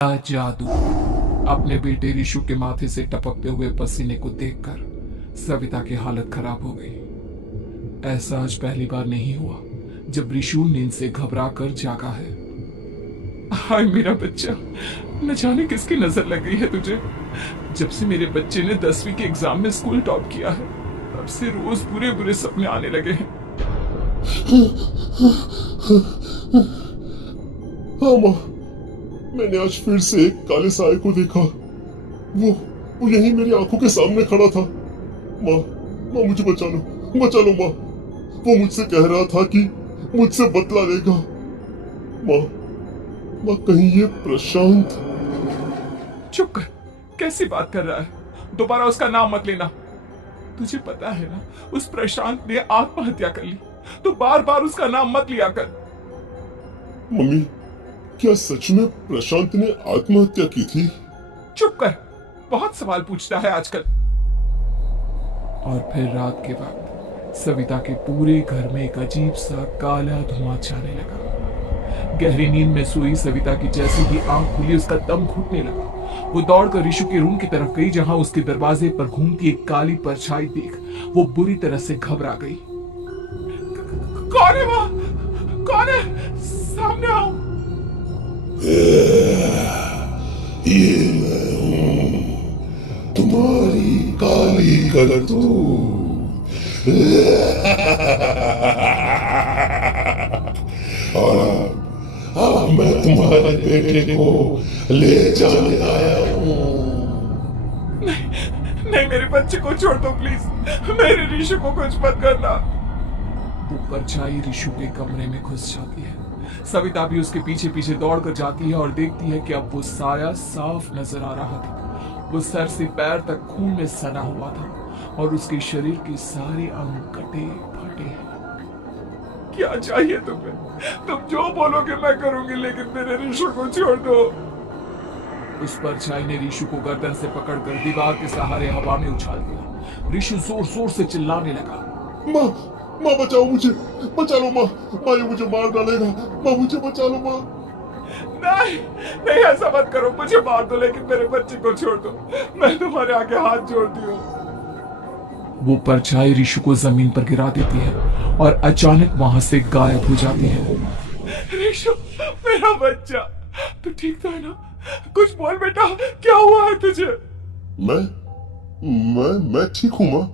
जादू। अपने बेटे रिशु के माथे से टपकते हुए पसीने को देखकर सविता की हालत खराब हो गई। ऐसा आज पहली बार नहीं हुआ जब रिशु नींद से घबरा कर जागा है। हाय मेरा बच्चा, न जाने किसकी नजर लग गई है तुझे। जब से मेरे बच्चे ने 10वीं के एग्जाम में स्कूल टॉप किया है तब से रोज बुरे बुरे सपने आने लगे हैं। हाँ माँ, मैंने आज फिर से एक काले साए को देखा। वो यही मेरी आंखों के सामने खड़ा था। माँ, माँ मुझे बचा लो माँ। वो मुझसे कह रहा था कि मुझसे बदला लेगा। माँ कहीं ये प्रशांत। चुप कर, कैसी बात कर रहा है? दोबारा उसका नाम मत लेना। तुझे पता है ना, उस प्रशांत ने आत्महत्या कर ली, तो बार बार उसका नाम मत लिया कर। मम्मी, क्या सच में प्रशांत ने आत्महत्या की थी? चुप कर, बहुत सवाल पूछता है आजकल। और फिर रात के वक्त सविता के पूरे घर में एक अजीब सा काला धुआं छाने लगा। गहरी नींद में सोई सविता की जैसे ही आंख खुली उसका दम घुटने लगा। वो दौड़कर रिशु के रूम की तरफ गई जहां उसके दरवाजे पर घूमती एक काली परछाई देख वो बुरी तरह से घबरा गई। कौन है वहां? कौन है? सामने आओ। ये मैं हूं, तुम्हारी काली करतूत। और मैं तुम्हारे बेटे को ले जाने आया हूँ। नहीं, मेरे बच्चे को छोड़ दो प्लीज। मेरे रिशु को कुछ मत करना। वो परछाई रिशु के कमरे में घुस जाती है। सविता भी उसके पीछे पीछे दौड़कर जाती है और देखती है कि अब वो साया साफ नजर आ रहा था। वो सर से पैर तक खून में सना हुआ था और उसके शरीर के सारे अंग कटे फटे। क्या चाहिए तुम्हें? तुम जो बोलोगे मैं करूंगी, लेकिन मेरे रिशु को छोड़ दो। उस परछाई ने रिशु को गर्दन से पकड़कर दीवार के सहारे हवा में उछाल दिया। रिशु जोर जोर से चिल्लाने लगा। माँ बचाओ मुझे, बचा लो माँ। माँ ये मुझे मार डालेगा। माँ मुझे बचा लो माँ। नहीं ऐसा मत करो। मुझे मार दो लेकिन मेरे बच्चे को छोड़ दो। मैं तुम्हारे आगे हाथ जोड़ती हूँ। वो परछाई रिशु को जमीन पर गिरा देती है और अचानक वहां से गायब हो जाती है। रिशु, मेरा बच्चा, तू ठीक तो है ना? कुछ बोल बेटा, क्या हुआ है तुझे? मैं ठीक हूँ माँ।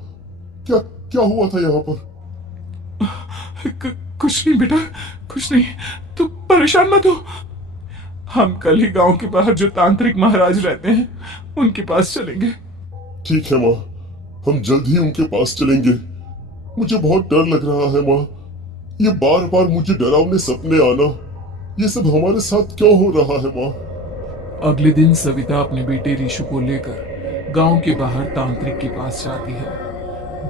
क्या हुआ था यहाँ पर? कुछ नहीं बेटा, कुछ नहीं। तू परेशान मत हो। हम कल ही गांव के बाहर जो तांत्रिक महाराज रहते हैं उनके पास चलेंगे। ठीक है माँ, हम जल्द ही उनके पास चलेंगे। मुझे बहुत डर लग रहा है माँ। ये बार बार मुझे डरावने सपने आना, ये सब हमारे साथ क्यों हो रहा है माँ? अगले दिन सविता अपने बेटे रिशु को लेकर गांव के बाहर तांत्रिक के पास जाती है।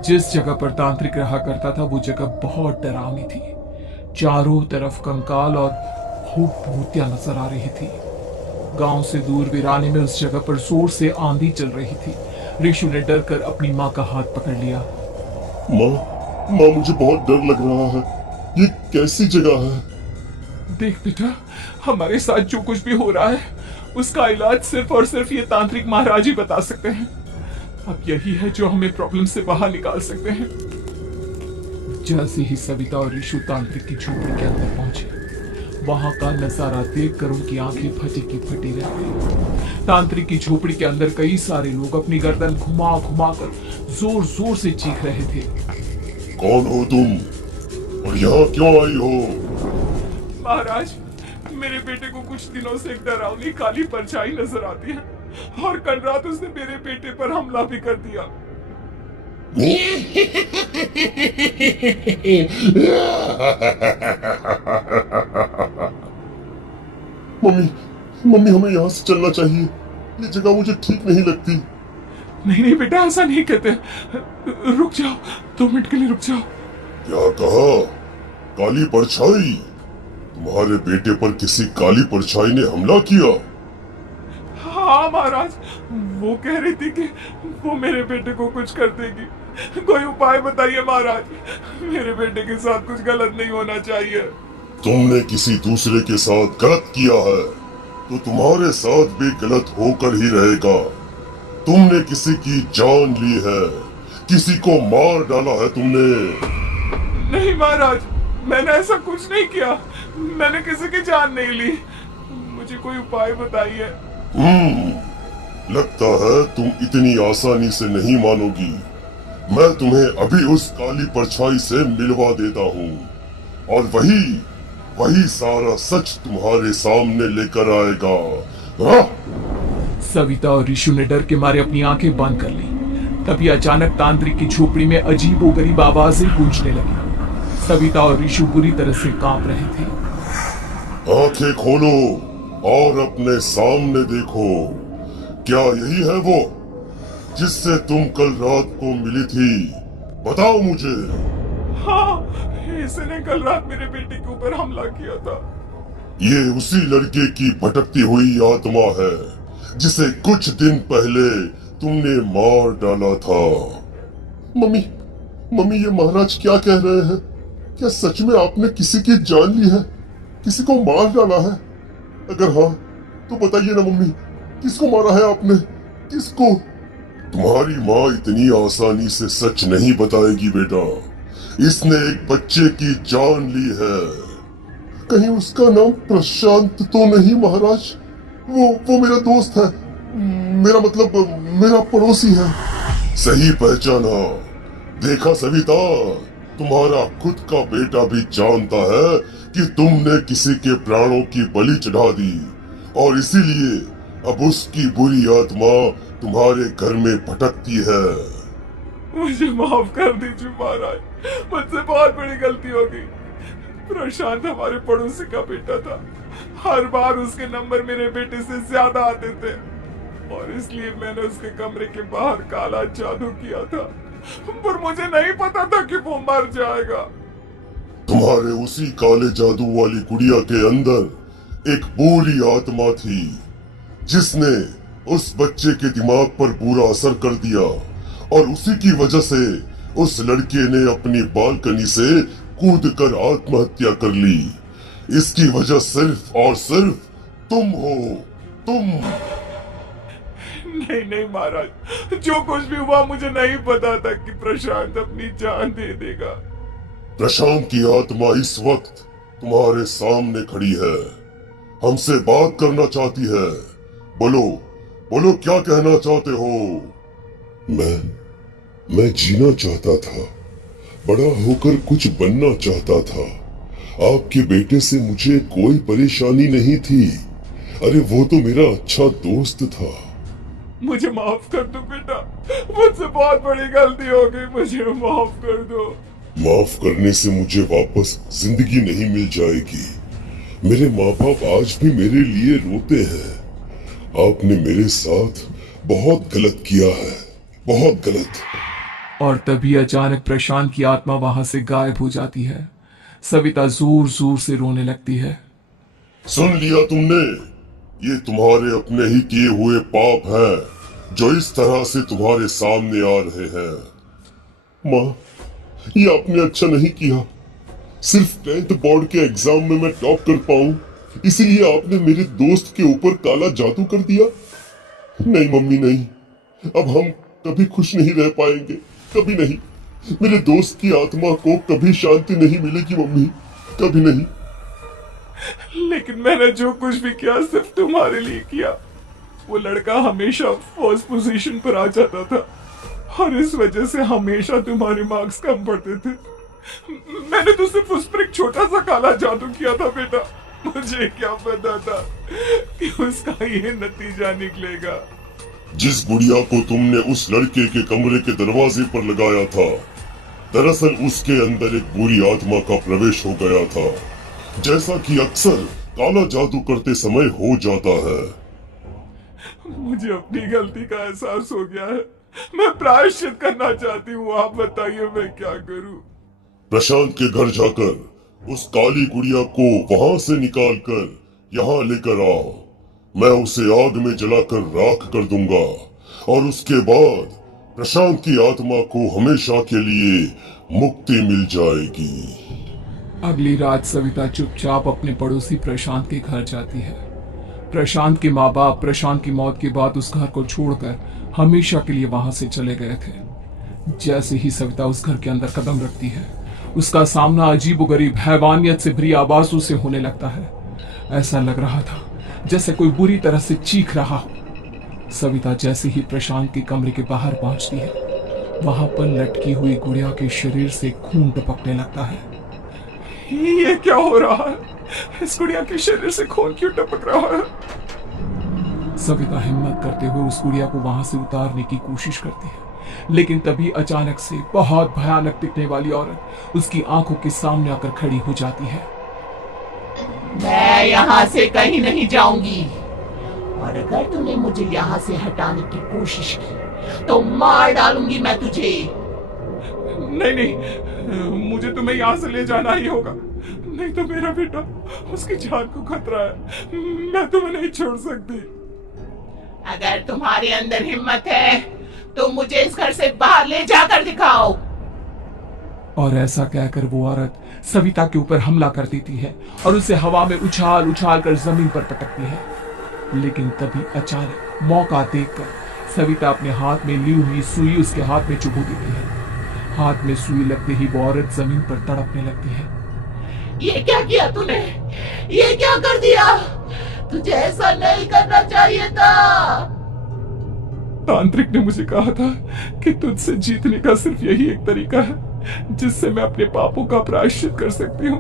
जिस जगह पर तांत्रिक रहा करता था वो जगह बहुत डरावनी थी। चारों तरफ कंकाल और खूब भूतियां नजर आ रही थी। गांव से दूर वीराने में उस जगह पर जोर से आंधी चल रही थी। रिशु ने डर कर अपनी माँ का हाथ पकड़ लिया। माँ मुझे बहुत डर लग रहा है। ये कैसी जगह है? देख बेटा, हमारे साथ जो कुछ भी हो रहा है उसका इलाज सिर्फ और सिर्फ ये तांत्रिक महाराज ही बता सकते हैं। अब यही है जो हमें प्रॉब्लम से बाहर निकाल सकते हैं। जैसे ही सविता और रिशु तांत्रिक की झोपड़ी के अंदर पहुंचे, वहां का नजारा देखकर उनकी आंखें फटी की फटी रह गई। तांत्रिक की झोपड़ी के अंदर कई सारे लोग अपनी गर्दन घुमा घुमा कर जोर जोर से चीख रहे थे। कौन हो तुम और यहाँ क्यों आई हो? महाराज, मेरे बेटे को कुछ दिनों से एक डरावनी काली परछाई नजर आती है और कल रात उसने मेरे बेटे पर हमला भी कर दिया। मम्मी हमें यहाँ से चलना चाहिए। ये जगह मुझे ठीक नहीं लगती। नहीं बेटा, ऐसा नहीं कहते। रुक जाओ, 2 मिनट के लिए रुक जाओ। क्या कहा? काली परछाई? तुम्हारे बेटे पर किसी काली परछाई ने हमला किया? हाँ महाराज, वो कह रही थी कि वो मेरे बेटे को कुछ कर देगी। कोई उपाय बताइए महाराज, मेरे बेटे के साथ कुछ गलत नहीं होना चाहिए। तुमने किसी दूसरे के साथ गलत किया है। तो तुम्हारे साथ भी गलत होकर ही रहेगा। तुमने किसी की जान ली है, किसी को मार डाला है तुमने। नहीं महाराज, मैंने ऐसा कुछ नहीं किया। मैंने किसी की जान नहीं ली। मुझे कोई उपाय बताइए। लगता है तुम इतनी आसानी से नहीं मानोगी। मैं तुम्हें अभी उस काली परछाई से मिलवा देता हूँ और वही वही सारा सच तुम्हारे सामने लेकर आएगा। हाँ? सविता और ऋषु ने डर के मारे अपनी आंखें बंद कर ली। तभी अचानक तांत्रिक की झोपड़ी में अजीबोगरीब आवाजें गूंजने लगी। सविता और ऋषु बुरी तरह से कांप रहे थे। आंखें खोलो और अपने सामने देखो। क्या यही है वो जिससे तुम कल रात को मिली थी? बताओ मुझे। हाँ, इसने कल रात मेरे बेटे के ऊपर हमला किया था। ये उसी लड़के की भटकती हुई आत्मा है जिसे कुछ दिन पहले तुमने मार डाला था। मम्मी, मम्मी, ये महाराज क्या कह रहे हैं? क्या सच में आपने किसी की जान ली है, किसी को मार डाला है? अगर हाँ तो बताइए ना मम्मी, किसको मारा है आपने? किसको? तुम्हारी माँ इतनी आसानी से सच नहीं बताएगी बेटा। इसने एक बच्चे की जान ली है। कहीं उसका नाम प्रशांत तो नहीं महाराज? वो मेरा दोस्त है, मेरा मतलब मेरा पड़ोसी है। सही पहचाना। देखा सविता, तुम्हारा खुद का बेटा भी जानता है कि तुमने किसी के प्राणों की बलि चढ़ा दी और इसीलिए अब उसकी बुरी आत्मा तुम्हारे घर में भटकती है। मुझे माफ कर दीजिए महाराज, मुझसे बहुत बड़ी गलती हो गई। प्रशांत हमारे पड़ोसी का बेटा था। हर बार उसके नंबर मेरे बेटे से ज्यादा आते थे और इसलिए मैंने उसके कमरे के बाहर काला जादू किया था, पर मुझे नहीं पता था कि वो मर जाएगा। तुम्हारे उसी काले जादू वाली गुड़िया के अंदर एक बुरी आत्मा थी जिसने उस बच्चे के दिमाग पर बुरा असर कर दिया और उसी की वजह से उस लड़के ने अपनी बालकनी से कूदकर आत्महत्या कर ली। इसकी वजह सिर्फ और सिर्फ तुम हो, तुम। नहीं नहीं महाराज, जो कुछ भी हुआ मुझे नहीं पता था कि प्रशांत अपनी जान दे देगा। प्रशांत की आत्मा इस वक्त तुम्हारे सामने खड़ी है, हमसे बात करना चाहती है। बोलो, बोलो, क्या कहना चाहते हो? मैं जीना चाहता था, बड़ा होकर कुछ बनना चाहता था। आपके बेटे से मुझे कोई परेशानी नहीं थी। अरे वो तो मेरा अच्छा दोस्त था। मुझे माफ कर दो बेटा, मुझसे बहुत बड़ी गलती हो गई, मुझे माफ कर दो। माफ करने से मुझे वापस जिंदगी नहीं मिल जाएगी। मेरे माँ बाप आज भी मेरे लिए रोते हैं। आपने मेरे साथ बहुत गलत किया है, बहुत गलत। और तभी अचानक प्रशांत की आत्मा वहां से गायब हो जाती है। सविता जोर जोर से रोने लगती है। सुन लिया तुमने? ये तुम्हारे अपने ही किए हुए पाप हैं जो इस तरह से तुम्हारे सामने आ रहे हैं। माँ, ये आपने अच्छा नहीं किया। सिर्फ 10th बोर्ड के एग्जाम में मैं टॉप कर पाऊं, इसीलिए आपने मेरे दोस्त के ऊपर काला जादू कर दिया। नहीं मम्मी, नहीं, अब हम कभी खुश नहीं रह पाएंगे, कभी नहीं। मेरे दोस्त की आत्मा को कभी शांति नहीं मिलेगी मम्मी, कभी नहीं। लेकिन मैंने जो कुछ भी किया सिर्फ तुम्हारे लिए किया। वो लड़का हमेशा फर्स्ट पोजीशन पर आ जाता था और इस वजह से हमेशा तुम्हारे मार्क्स कम पड़ते थे। मैंने तो सिर्फ उस पर एक छोटा सा काला जादू किया था बेटा। मुझे क्या पता था कि उसका ये नतीजा निकलेगा। जिस गुड़िया को तुमने उस लड़के के कमरे के दरवाजे पर लगाया था, दरअसल उसके अंदर एक बुरी आत्मा का प्रवेश हो गया था, जैसा कि अक्सर काला जादू करते समय हो जाता है। मुझे अपनी गलती का एहसास हो गया है। मैं प्रायश्चित करना चाहती हूँ, आप बताइए मैं क्या करूँ? प्रशांत के घर जाकर उस काली गुड़िया को वहां से निकालकर यहाँ लेकर आओ। मैं उसे आग में जलाकर राख कर दूंगा और उसके बाद प्रशांत की आत्मा को हमेशा के लिए मुक्ति मिल जाएगी। अगली रात सविता चुपचाप अपने पड़ोसी प्रशांत के घर जाती है। प्रशांत के माँ बाप प्रशांत की मौत के बाद उस घर को छोड़कर हमेशा के लिए वहां से चले गए थे। जैसे ही सविता उस घर के अंदर कदम रखती है, उसका सामना अजीबोगरीब हैवानियत से भरी आवाजों से होने लगता है। ऐसा लग रहा था जैसे कोई बुरी तरह से चीख रहा हो। सविता जैसे ही प्रशांत के कमरे के बाहर पहुंचती है, वहां पर लटकी हुई गुड़िया के शरीर से खून टपकने लगता है। ये क्या हो रहा है? इस गुड़िया के शरीर से खून क्यों टपक रहा है? सविता हिम्मत करते हुए उस गुड़िया को वहां से उतारने की कोशिश करती है, लेकिन तभी अचानक से बहुत भयानक दिखने वाली औरत उसकी आंखों के सामने आकर खड़ी हो जाती है। मैं यहाँ से कहीं नहीं जाऊंगी, और अगर तूने मुझे यहाँ से हटाने की कोशिश की तो मार डालूंगी मैं तुझे। नहीं नहीं, मुझे तुम्हें यहाँ से ले जाना ही होगा, नहीं तो मेरा बेटा, उसकी जान को खतरा है। मैं तुम्हें नहीं छोड़ सकती। अगर तुम्हारे अंदर हिम्मत है तो मुझे इस घर से बाहर ले जाकर दिखाओ। और ऐसा कहकर वो औरत सविता के ऊपर हमला कर देती है और उसे हवा में उछाल उछाल कर जमीन पर पटकती है। लेकिन तभी अचानक मौका देखकर सविता अपने हाथ में ली हुई सुई उसके हाथ में चुभो देती है। हाथ में सुई लगते ही वो औरत जमीन पर तड़पने लगती है। ये क्या किया तूने? ये क्या कर दिया? तुझे ऐसा नहीं करना चाहिए था। तांत्रिक ने मुझे कहा था कि तुझसे जीतने का सिर्फ यही एक तरीका है जिससे मैं अपने पापों का प्रायश्चित कर सकती हूँ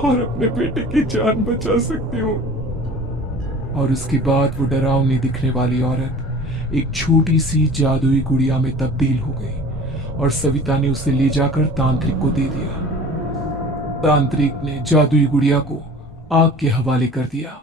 और अपने बेटे की जान बचा सकती हूँ। और उसके बाद वो डरावनी दिखने वाली औरत एक छोटी सी जादुई गुड़िया में तब्दील हो गई और सविता ने उसे ले जाकर तांत्रिक को दे दिया। तांत्रिक ने जादुई गुड़िया को आग के हवाले कर दिया।